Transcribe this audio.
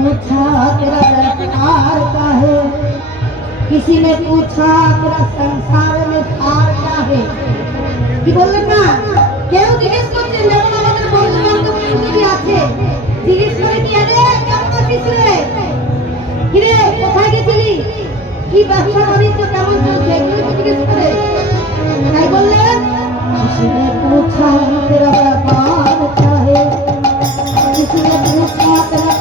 पूछा तेरा व्यापार का है, किसी ने पूछा तेरा संसार में पार का है। কি বললেন না, কেউ জিজ্ঞেস করছেন যেমন আমাদের বন্ধু বান্ধব কি আছে, জিজ্ঞেস করে কি আরে কেমন আছিস রে, কিরে কোথায় গেছিলি, কি ব্যবসা বাণিজ্য কেমন চলছে, এগুলো জিজ্ঞেস করে। তাই বললেন किसी ने पूछा तेरा व्यापार क्या है, किसी ने पूछा तेरा